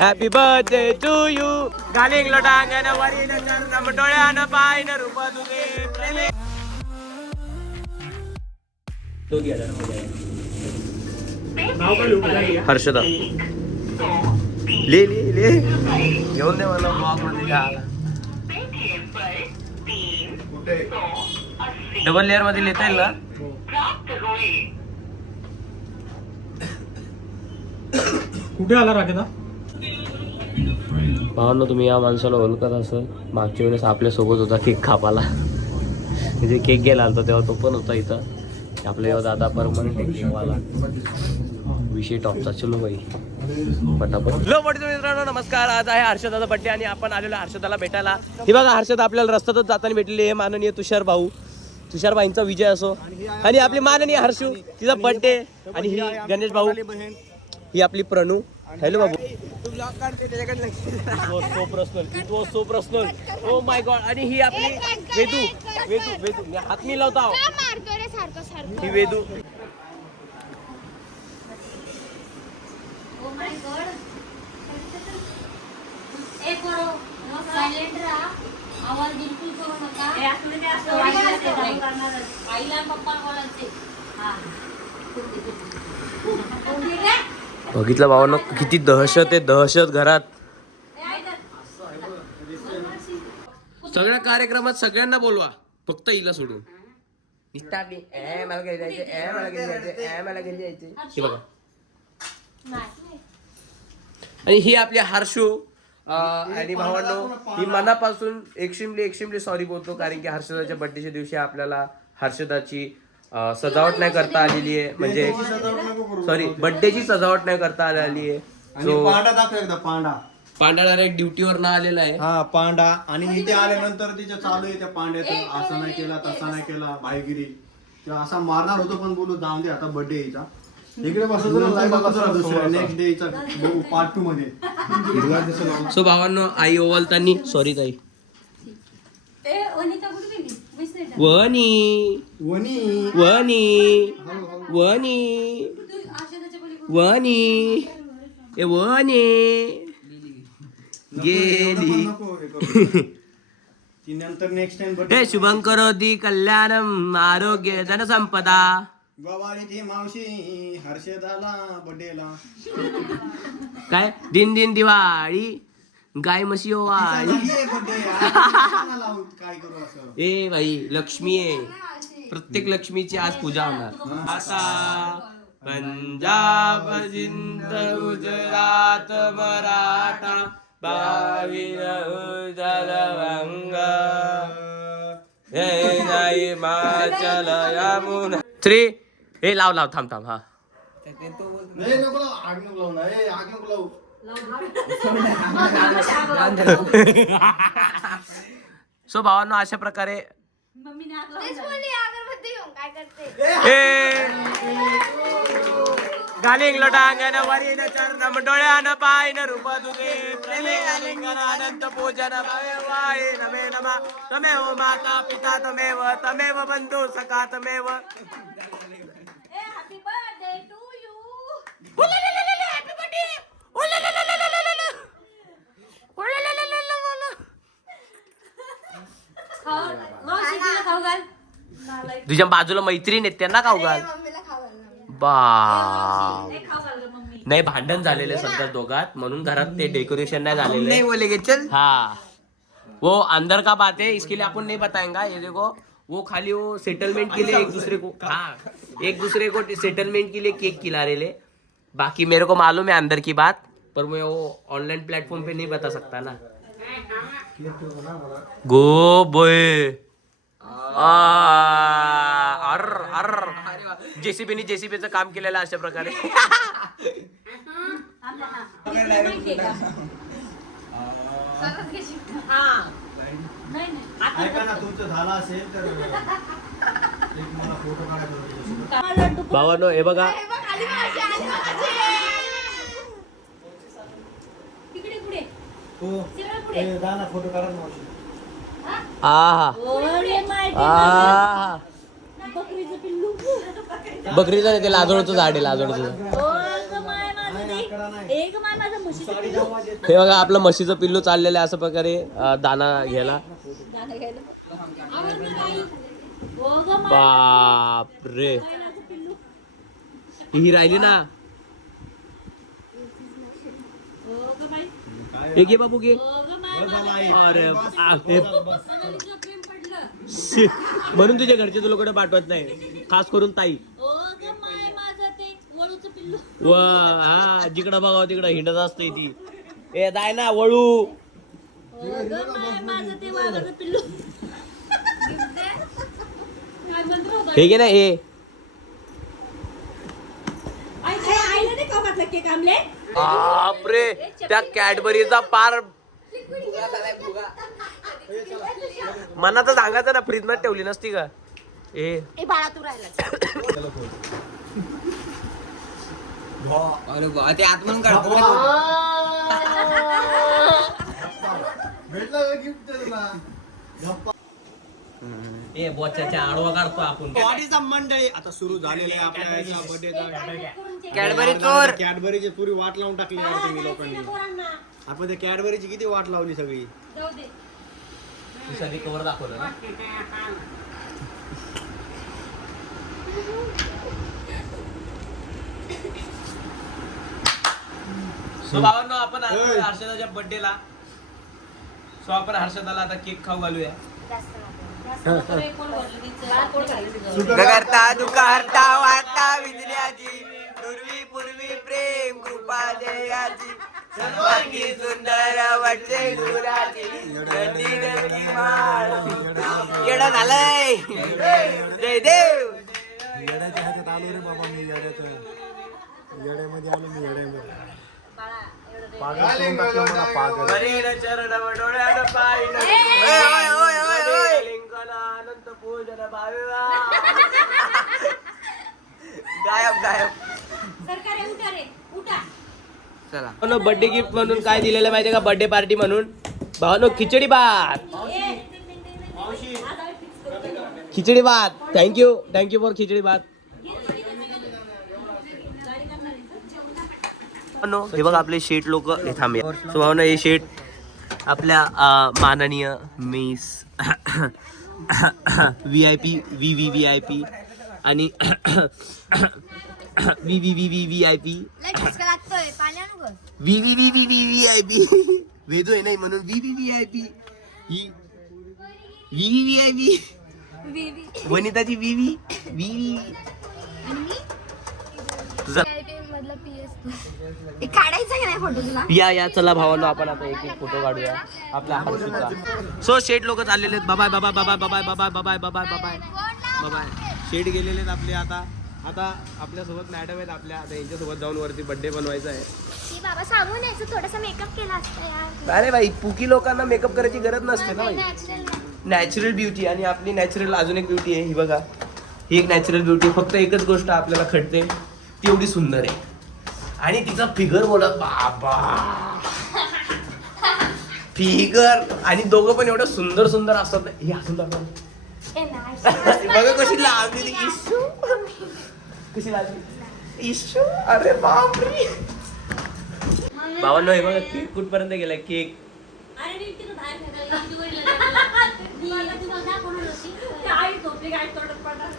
Happy birthday to you. घालिंग लोटांगण वरील चरण डोळ्यानं पायन रूप तुझे. हर्षदा ले ले ले घेऊन दे मला ब्लॉग मध्ये घ्यायला. डबल लेअर मध्ये लिहिता येईल ना. कुठे आला राकेदा? भावांनो तुम्ही या माणसाला ओळखत असेल, मागच्या वेळेस आपल्या सोबत होता केक कापाला. म्हणजे केक घ्यायला आलता तेव्हा तो पण होता इथं. आपल्या येऊ दादा परमनंट केकवाला. विषय टॉपचा. चलो बाई पटापट. लो बर्थडे मित्रांनो नमस्कार. आज आहे हर्षदाचा बर्थडे आणि आपण आलेलो हर्षदाला भेटायला. ही बघा हर्षदा आपल्याला रस्त्यातच जाताना भेटलेली आहे. माननीय तुषार भाऊ, तुषार भाईंचा विजय असो. आणि आपली माननीय हर्षू, तिचा बर्थडे. आणि ही गणेश भाऊ, ही आपली प्रणू. हॅलो बाबू. So personal, it was so personal. Oh my god. आणि ही आपली वेदू. वेदू वेदू मी हात मी लावता. ही वेदू. बघितलं भावांनो किती दहशत आहे, दहशत घरात. सगळ्या कार्यक्रमात सगळ्यांना बोलवा, फक्त हिला सोडून. आणि ही आपली हर्षू. आणि भावांनो ही मनापासून एक्स्ट्रीमली सॉरी बोलतो, कारण की हर्षदाच्या बर्थडेच्या दिवशी आपल्याला हर्षदाची सजावट नाही करता आलेली आहे. म्हणजे सॉरी बर्थडेची सजावट नाही करता आलेली आहे. पांडा दाखव एकदा. पांडा डायरेक्ट ड्युटीवर ना आलेला आहे. हा पांडा. आणि इथे आल्यानंतर तिच्या चालू आहे त्या पांड्याचं, असं नाही केला तसा नाही केला भाईगिरी. तेव्हा असा मारणार होतो पण बोलू जाऊन दे आता बर्थडे यायचा. इकडे बसतो नेक्स्ट डे यायचा पार्ट 2 मध्ये. सो भावांनो आई ओवालतानी सॉरी ताई. वनी वनी वनी वनी वनी ए वनी गेली. नंतर नेक्स्ट टाइम हे शुभं करोति कल्याणम आरोग्य जनसंपदा. गवाळीची मावशी हर्षदाला बर्थडेला काय दिन दिन दिवाळी गाय म्हशी ओवाळी. काय करू असं. ए भाई लक्ष्मी आहे, प्रत्येक लक्ष्मीची आज पूजा होणार. आता पंजाब सिंध गुजरात मराठा बावीर गंगा हिमाचल यमुना. 3 हे लाव लाव थांब थांब. हा नाही नको लाव. आग नको लावू ना. आग नको लावू. सो भावांनो अशा प्रकारे घालिंग लोटांगण वरील चरण डोळ्यानं पायन रूप तुझे. प्रेमे आलिंगन अनंत पूजन वाळे नमे नमा. तमेव माता पिता तमेव तमेव बंधू सखा तमेव. तुझ्या बाजूला मैत्रीण आहेत त्यांना खाऊ घाल. बा नाही भांडण झालेले सध्या दोघात, म्हणून घरात ते डेकोरेशन नाही झालेले. हाँ वो अंदर का बात है, इसके लिए अपन नहीं बताएंगा. ये देखो वो खाली वो सेटलमेंट के लिए एक दूसरे को सेटलमेंट के लिए केक खिला रहे ले. बाकी मेरे को मालूम है अंदर की बात, पर मैं वो ऑनलाइन प्लेटफॉर्म पे नहीं बता सकता ना. गो बॉय. जेसीबीचं काम केलेलं अशा प्रकारे. ऐका ना तुमचं झालं असेल तर मला फोटो काढायचा. भावानो हे बघा फोटो काढा मावशी. बकरीचं ते लाजोडचं झाड आहे. लाजोडचं वेडा नाही. एक माय माझा म्हशीचा पिल्लू. हे बघा आपलं म्हशीचं पिल्लू चाललेलं आहे अशा प्रकारे दाना घ्यायला. दाणा घ्यायला. आवर ना बाई. हो गं माय. बाप रे बैलाचं पिल्लू. ही राहिली ना. हो गं बाई. हे घे बाबू घे. हो गं माय. बस झाला आई. अरे मनालीचं प्रेम पडलं. म्हणून तुझ्या घरचे तुला पाठवत नाही, खास करून ताई. हो गं माय माझं ते वळूचं पिल्लू. व हा जिकडं बघावं तिकडं हिंडत असते ती. ए दाय ना वळू. हो गं माय माझं ते वाघाचं पिल्लू. काय मंत्र होता? हे घे ना हे. आईला नाही का घातलं केक आमलेट? बापरे त्या कॅडबरीचा पार मना तर सांगायचं ना, फ्रीज मध्ये ठेवली नसती का. ए बाळा तू राहिला. अरे बा ते आतमन काढतो रे. भेटलं का गिफ्ट तुला? ए बोच्याच्या आडवा काढतो आपण. बॉडीचा मंडळी आता सुरू झालेला आहे आपल्या याचा बर्थडेचा. कॅडबरी चोर. कॅडबरीची पुरी वाट लावून टाकली यार तुम्ही लोकांनी. आपण त्या कॅडबरीची किती वाट लावली सगळी. जाऊ दे. तुझ्यासाठी कवर दाखवलं ना. सो भावांनो आपण आलो हर्षदाच्या बर्थडेला. सो आपण हर्षदाला आता केक खाऊ घालूया. करता दुकारता वार्ता विजल्याची पूर्वी पूर्वी प्रेम कृपा जयाची सर्वांगी सुंदर वाटते दुराची नदी नदी माळ येडा झालंय. जय देव. येड्याच्या ह्याच्यात आलो रे बाबा मी. येड्यामध्ये आलो मी. येड्यामध्ये पागल करून टाकलं मला पागल. हरीण चरण डोळ्यानं पाहिन ओय, ओय, ओय, ओय. लिंगन अनंत पूजन भाविवा. गायब गायब. सरकार उठा रे उठा. चला बर्थडे गिफ्ट म्हणून काय दिलेलं माहितीये का, बर्थडे पार्टी म्हणून भावानो खिचडी भात. खिचडी भात. थँक्यू फॉर खिचडी भात. हे बघा आपले शेठ लोक हे थांबूया. सो भावना हे शेठ आपल्या माननीय मिस VIP VVVIP आणि VVVVIP VVVVVIP वेदू आहे नाही म्हणून VVVIP ही VVVIP वनिताची VV तुझा काढायचा की नाही फोटो तुला? या चला भावांनो आपण आता एक एक फोटो काढूया आपल्या हर्षूचा. सो शेठ लोक चाललेले आहेत. बाबाय बाबाय बाबाय बाबाय बाबाय बाबाय बाबाय बाबाय बाबाय. शेठ गेलेले आहेत आपले. आता आपल्यासोबत मॅडम आहेत आपल्या. आता यांच्यासोबत जाऊन वरती बर्थडे बनवायचा आहे. की बाबा सांगून यायचं थोडासा मेकअप केला असता यार. अरे भाई पुकी लोकांना मेकअप करायची गरज नसते ना भाई. Natural natural beauty. आणि आपली नॅचरल अजून एक ब्युटी आहे ही बघा. ही एक नॅचरल ब्युटी. फक्त एकच गोष्ट आपल्याला खटते ती एवढी सुंदर आहे. आणि तिचा फिगर बोलत बाबा फिगर. आणि दोघं पण एवढं सुंदर सुंदर असतात. हे हसून दाखव. बघा कशी लागली इशू. कशी लागली इशू. अरे बापरे. भावांनो हे बघा केक कुठपर्यंत गेलाय केक. अरे मी तिकडे बाहेर फेकायला गेली, वडील मी मला तुम्हाला दाखवणार होती. ते आई झोपली काय तोडत पडणार.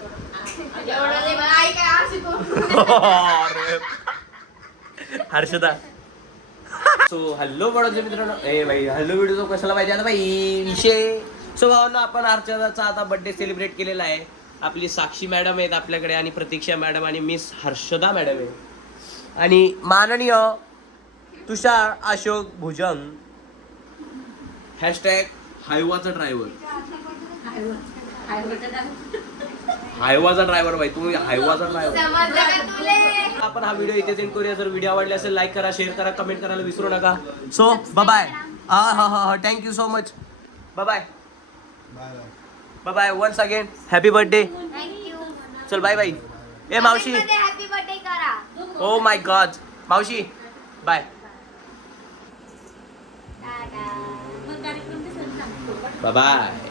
हर्षदा. सो हॅलो बडोचे मित्रांनो. ए भाई हॅलो व्हिडिओ कशाला पाहिजे आता भाई विषय. सो भावांनो आपण हर्षदाचा आता बर्थडे सेलिब्रेट केलेला आहे. आपली साक्षी मॅडम आहेत आपल्याकडे आणि प्रतीक्षा मॅडम आणि मिस हर्षदा मॅडम आहे आणि माननीय तुषार अशोक भुजंग हॅशटॅग हायवाचा ड्रायव्हर. हायवाचा ड्रायव्हर भाई तुम्ही हायवाचा ड्रायव्हर. आपण हा व्हिडिओ इथे सेंड करूया. जर व्हिडिओ आवडले असेल लाईक करा, शेअर करा, कमेंट करायला विसरू नका. So bye. हा thank you so much. Bye bye once again happy birthday. चल बाय बाय. ए मावशी. हॅपी बर्थडे करा. Oh my god. मावशी बाय. मग कार्यक्रम ते सांग. बाय.